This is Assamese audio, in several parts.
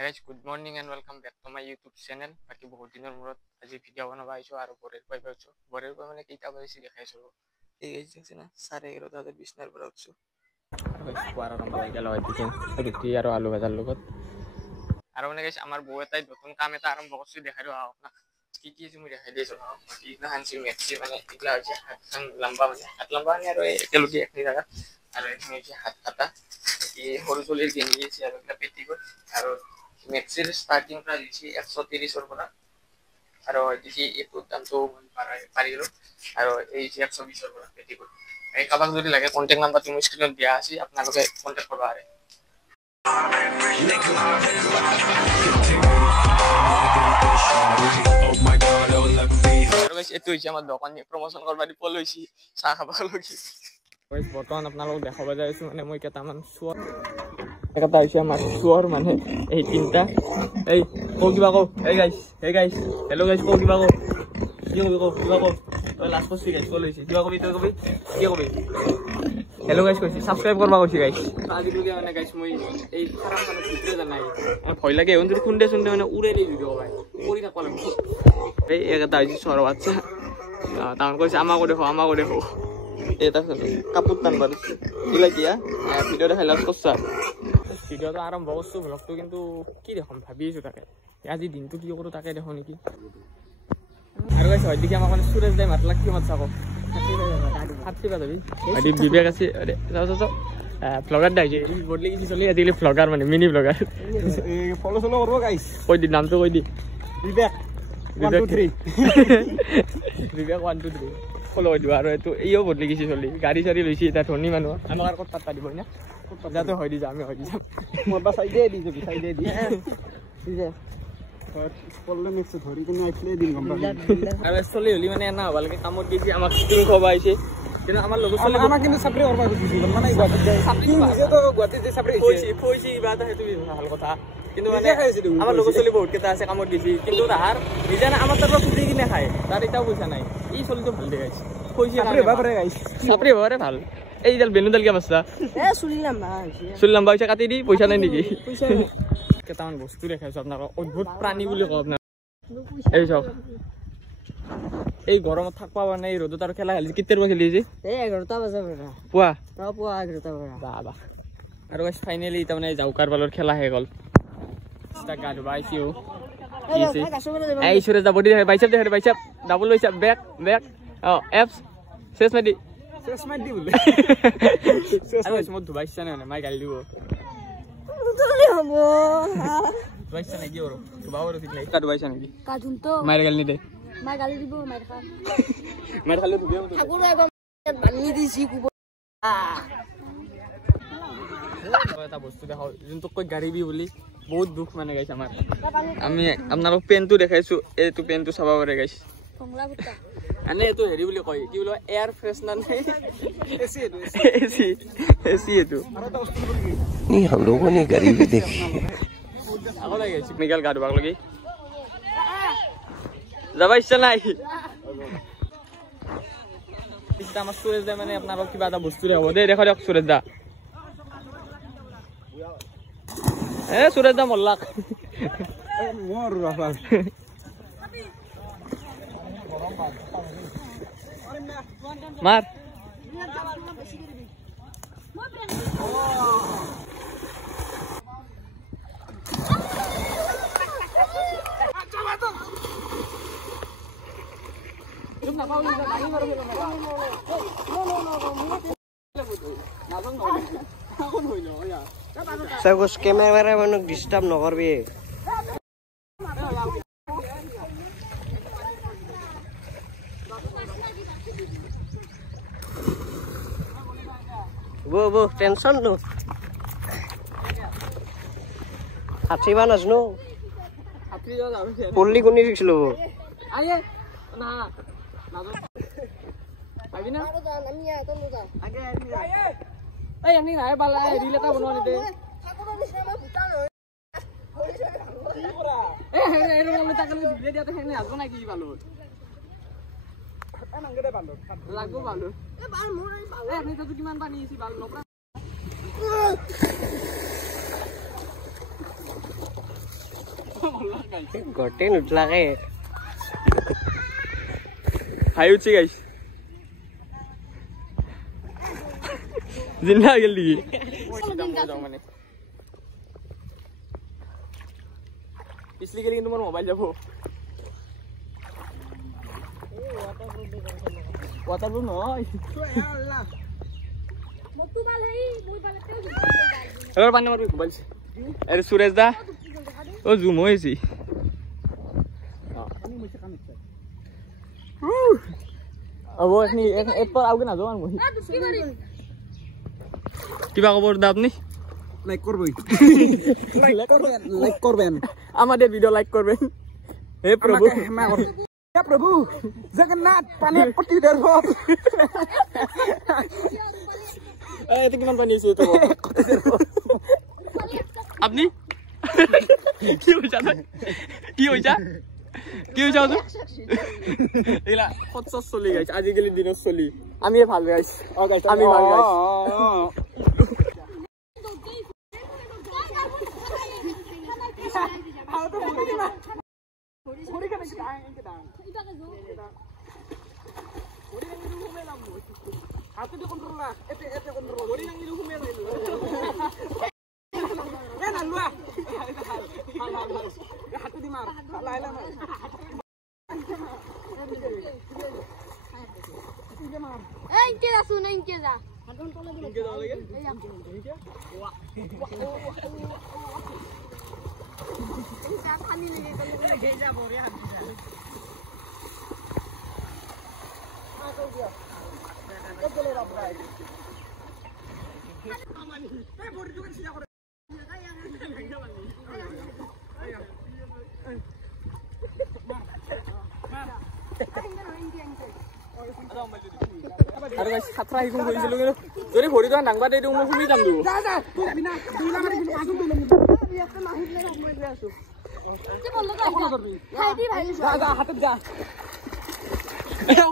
Guys, good morning and welcome back to my YouTube channel. বাকি বহুত দিনৰ মূৰত আজি ভিডিঅ' বনাব আহিছো আৰু বৰেৰ পৰা পাইছো। বৰেৰ পৰা মানে কেইটা বাজিছে দেখাইছো। এই গাইছ দেখছ না 11:30 বিছনাৰ পৰা উঠছো। আৰু গাইছ কোৱাৰ আৰম্ভ হৈ গেল হয় দেখেন। ৰুটি আৰু আলু ভাজাৰ লগত। আৰু মানে গাইছ আমাৰ বউ এটাই নতুন কাম এটা আৰম্ভ কৰিছে দেখাই দিও আপোনাক। কি কি তুমি দেখাই দিছো। ইগলা হানছি মেক্সি মানে ইগলা হৈছে হাতখন লম্বা মানে হাত লম্বা মানে আৰু একেলগে একনি জায়গা আৰু এখানে হৈছে হাত কাটা। এই সৰু চলিৰ গেঞ্জি আছে আৰু এটা পেটিকোট আৰু মেক্সিৰ স্টাৰ্টিং প্ৰাইস দিছি 130 ৰ পৰা আৰু দিছি এটোৰ দামটো পাৰি গলো আৰু এই 120 ৰ পৰা পেটিকোট এই কাবাক যদি লাগে কন্টাক্ট নাম্বাৰটো মই স্ক্ৰিনত দিয়া আছে আপোনালোকে কন্টাক্ট কৰিব পাৰে আৰু গাইস এটো হৈছে আমাৰ দোকান প্ৰমোশন কৰবা দি পলৈছি চাহ খাবা লগি গাইস বৰ্তমান আপোনালোকক দেখাব যাই আছো মানে মই কেটামান চুৱাৰ এটা হৈছে আমাৰ চুৱাৰ মানে এই তিনটা এই কো কিবা কো এই গাইস হেল্ল গাইস কো কিবা কো কিবা কো লাস্ট পছি গাইস পলৈছি কিবা কবি তই কবি কি কবি হেল্ল গাইস কইছি সাবস্ক্রাইব করবা কইছি গাইস আজি লগে মানে গাইস মই এই খারাপ মানে ভিডিও জানাই ভয় লাগে এন যদি খুন্ডে সুন্ডে মানে উড়ে দি ভিডিও ভাই করি থাকবা লাগবে এই একটা হইছে সর বাচ্চা তাহলে কইছে আমাগো দেখো এটা কাপড় টানবা দিছে ইলা কিয়া ভিডিও দেখাইলা কচ্ছা ভিডিওটা আরম্ভ করছো ব্লগটো কিন্তু কি দেখম ভাবিছো তাকে আজি দিনটো কি কৰো তাকে দেখো নেকি আৰু গাইস হয় দেখি আমাক মানে সুৰেশ দাই মাতলা কি মাত চাকো হাতি বাজাবি আদি বিবেক আছে আরে যাও ব্লগার দাই যে বডলি কি চলি আজিলি ব্লগার মানে মিনি ব্লগার ফলো করব গাইস কই দি নামটো কই দি বিবেক 1 2 3 বিবেক 1 2 3 ফলো দিও আৰু এটো এইও বদলি গিছি চলি গাড়ী চাৰি লৈছি এটা ধনী মানুহ আমাক আৰু কত পাত্তা দিব না যাতে হয় দি যাম মোৰ বা সাইডে দি যাবি সাইডে দি দিছে পল্লে মিক্স ধৰি কিনে আইছলে দিন গম পাবি আৰু চলি হলি মানে না ভালকে কামত গিছি আমাক স্কিল খবাইছে কিন্তু আমাৰ লগত চলি আমাক কিন্তু সাপ্লি কৰবা দিছিল মানে সাপ্লি নিজে তো গুৱাহাটীতে সাপ্লি ফইছি বাটা হেতু ভাল কথা কিন্তু মানে আমাৰ লগত চলি বহুত কেটা আছে কামত গিছি কিন্তু তাহাৰ নিজে না আমাৰ তাৰ ফুটি কিনে খায় তাৰ এটাও পইচা নাই ই চলিটো ভাল দেখাইছে ফইছি সাপ্লি বাপৰে গাইছ সাপ্লি বাপৰে ভাল এই দাল বেনুদাল কি অৱস্থা চুলি লম্বা হৈছে কাটি দি পইচা নাই নেকি পইচা কেটামান বস্তু দেখাইছো আপোনাক অদ্ভুত প্ৰাণী বুলি কওঁ আপোনাক এই চাওক এই গৰমত থাকবা মানে এই ৰ'দত আৰু খেলা খেলিছে কিতেৰ পৰা খেলিছে এই 11টা বজা পুৱা 11টা বজা বাবা আৰু গাইস ফাইনালি এটা মানে জাউকাৰ বলৰ খেলা হে গল ষ্টা গা ধুবাইছিও এই সুৰেশ দা বডি বাইচেপ দেখে biceps double biceps back abs শেষ মাই দি বলে আৰু মই ধুবাইছা না মাই গালি দিব তুলি হব ধুবাইছা না কি ওর ধুবাওর ঠিক নাই কাট ধুবাইছা নাকি কাটুন তো মাইর গালি নি দে মাই গালি দিব মাইর খা মাইর খালে ধুবিও তো ঠাকুর একদম বানি দিছি কুব এটা বস্তু দেখাও যোনটো কই গাড়ীবি বুলি বহুত দুখ মানে গাইছ আমাৰ আমি আপোনালোক পেনটো দেখাইছো এইটো পেনটো চাবা পাৰে গাইছ ফংলা বুটা আনে এটো হেৰি বুলি কয় কি বুলি এয়াৰ ফ্ৰেছনাৰ নাই এসি এটো নি हम लोगों ने गरीबी देखी আগো লাগে সিগনেল গাড় বাগ লাগি যাবা ইচ্ছা নাই এটা আমার সুরেশ দা মানে আপনারা কিবা এটা বস্তু দেব দে দেখো দেখ সুরেশ দা সুরেশ দা মল্লাক মোর বাবা মার সবস ক্যামেরা মানুষ ডিস্টার্ব নকরবি বো টেনশন নো হাতি বানাস নো হাতি যাও যাবে পল্লি কোনি দিছিল আয়ে না আবি না আমি আতো যা আগে এই আমি নাই বালা রিল এটা বনোৱা নিতে ঠাকুৰৰ নিচিনা ভুটা নহয় এই ৰোলে তাকলে ভিডিও দিয়াতে হেনে আজব না কি ভালো এ নাংগৰে ভালো লাগব ভালো এ বাল মোৰ এ আপনি তো কিমান পানী ইছি বাল নপৰা গটে নুটলাকে হাই উঠছে গাইস জিন্দা গেল দিকে মানে পিছলি গেলে কিন্তু মোর মোবাইল যাব ওয়াটারপ্রুফ নয় এবার পানি মারবি মোবাইল আরে সুরেশ দা ও জুম হয়েছি अब এখনি এরপর আউগে না যাও মই কিবা খবর দা আপনি লাইক করবেন লাইক করবেন আমাদের ভিডিও লাইক করবেন হে প্রভু হে প্রভু জগন্নাথ পানি পটি দেব এতে কিমান পানি আছে তো আপনি কি হইছা কি হইছা কি হইছা তো এলা কত চলি গাইস আজিকালি দিনত চলি আমি ভাল গাইস আমি ভাল গাইস হাতে কন্ট্রোল না এতে কন্ট্রোল বডি নাঙ্গিলো ঘুমে লাইলো এ না লুয়া হাতে দি মার লাইলা মার এই ইনকে যা শুন ইনকে যা ইনকে যাও লাগে ইনকে যা পানি লেগে গেল গে যাব রে হাত যা এগলে রাবরাই আমানি এ বডি দোকান সিধা করে আরে গাইস খাতরা হিকুম কইছিল কিন্তু যদি ভরি দোকান ডাংবা দেই দিও মই শুনি যাম দু যা যা তুই যাবি না দুইলা মারি কিন্তু আসুন দুইলা আমি একটা নাহিলে মই গৈ আছো তে বললো খাই দি ভাই যা যা হাতে যা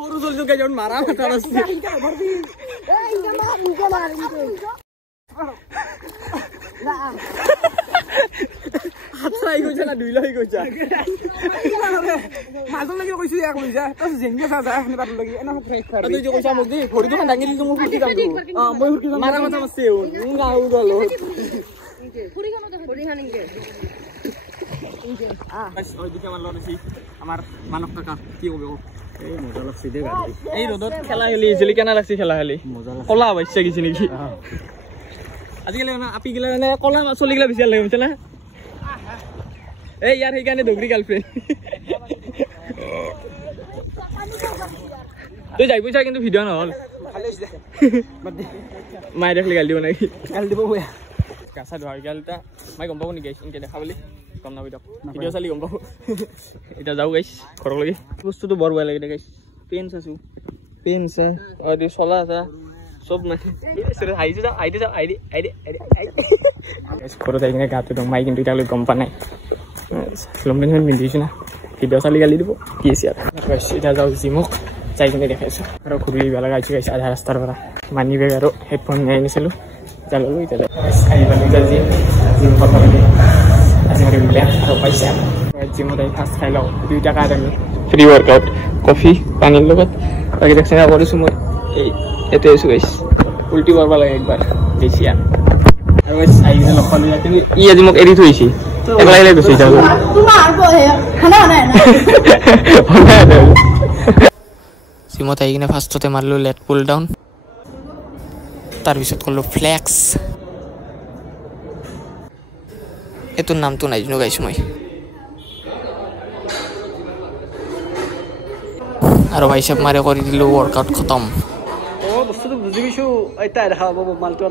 ওরু জল জল গাইন মারা মাথা আছে ইনকা ভরবি এই ইনকা মার ইনকা না খাতরা হিকুম না দুইলা হই কইছা মাজল লাগি কইছো এক লইছা তই জেঙ্গে যা যা আপনি বাদ লাগি এনা ফ্রেক ফার তুই যে কইছা মোক দি ভরি দোকান ডাঙি দিল মই ফুটি যাম দু মই হুরকি মারা মাথা আছে গাও গল পুরি খানো দেখা পুরি খান ইনকে বাস ওই দিকে আমার লড়ছি আমার মানব কাকা কি কইব এই মজা লাগছে দে গাড়ি এই রোদত খেলা খেলি ইজিলি কেনা লাগছে খেলা খেলি মজা লাগছে কলা বাইছে গেছি নাকি আজিকালি না আপি গিলা মানে কলা চলি গিলা বেছি লাগে বুঝছ না এই ইয়ার সেইকাৰণে দগৰি গাৰ্লফ্ৰেণ্ড তুই যাই পইচা কিন্তু ভিডিঅ' নহ'ল ভালে হৈছে মায়ে দেখিলে গালি দিব নাকি কাল দিব বয়া কাঁচা ধোৱাৰ গালটা মায়ে গম পাব নেকি এনেকৈ দেখা বুলি গম নাপাই দিয়ক ভিডিঅ' চালি গম পাব এতিয়া যাওঁ গাইছ ঘৰলৈকে বস্তুটো বৰ বেয়া লাগে দে গাইছ পেন চাইছোঁ পেন আছে আৰু চলা আছে সব মানে আইডি যাওঁ আইডি যাওঁ আইডি আইডি আইডি ঘৰত যাই কিনে গাটো একদম মাই কিন্তু এতিয়ালৈ গম পোৱা নাই ফিল্ম পেন পিন্ধিছোঁ না ভিডিঅ' চালি গালি দিব কি আছে আৰু এতিয়া যাওঁ জিমক যাই কিনে দেখাইছোঁ আৰু ঘূৰি বেলেগ আহিছোঁ গাইছোঁ আধা ৰাস্তাৰ পৰা মানি বেগ আৰু হেডফোন নিয়াই আনিছিলোঁ এতিয়া ল'লোঁ এতিয়া আহিব এতিয়া জিম কথা পাতি আজি মোৰ বেয়া আৰু পাইছে জিমত আহি ফাৰ্ষ্ট খাই লওঁ 2 টাকা আমি ফ্ৰী ৱৰ্কআউট কফি পানীৰ লগত বাকী দেখছি না কৰিছোঁ মই এই এতে আছোঁ গাইছ উল্টি কৰিব লাগে একবাৰ বেছি আৰু আহি কিনে লগ পালোঁ কিন্তু ই আজি মোক এৰি থৈছে একলা একলাই গুচি যাওঁ জিমত আহি কিনে ফাৰ্ষ্টতে মাৰিলোঁ লেট পুল ডাউন তাৰপিছত কৰিলোঁ ফ্লেক্স এইটোৰ নামটো নাজানো গাইছোঁ মই আৰু বাইচেপ মাৰি কৰি দিলোঁ ৱৰ্কআউট খতম বস্তুটো বুজি পাইছোঁ এতিয়া দেখা পাব মালটো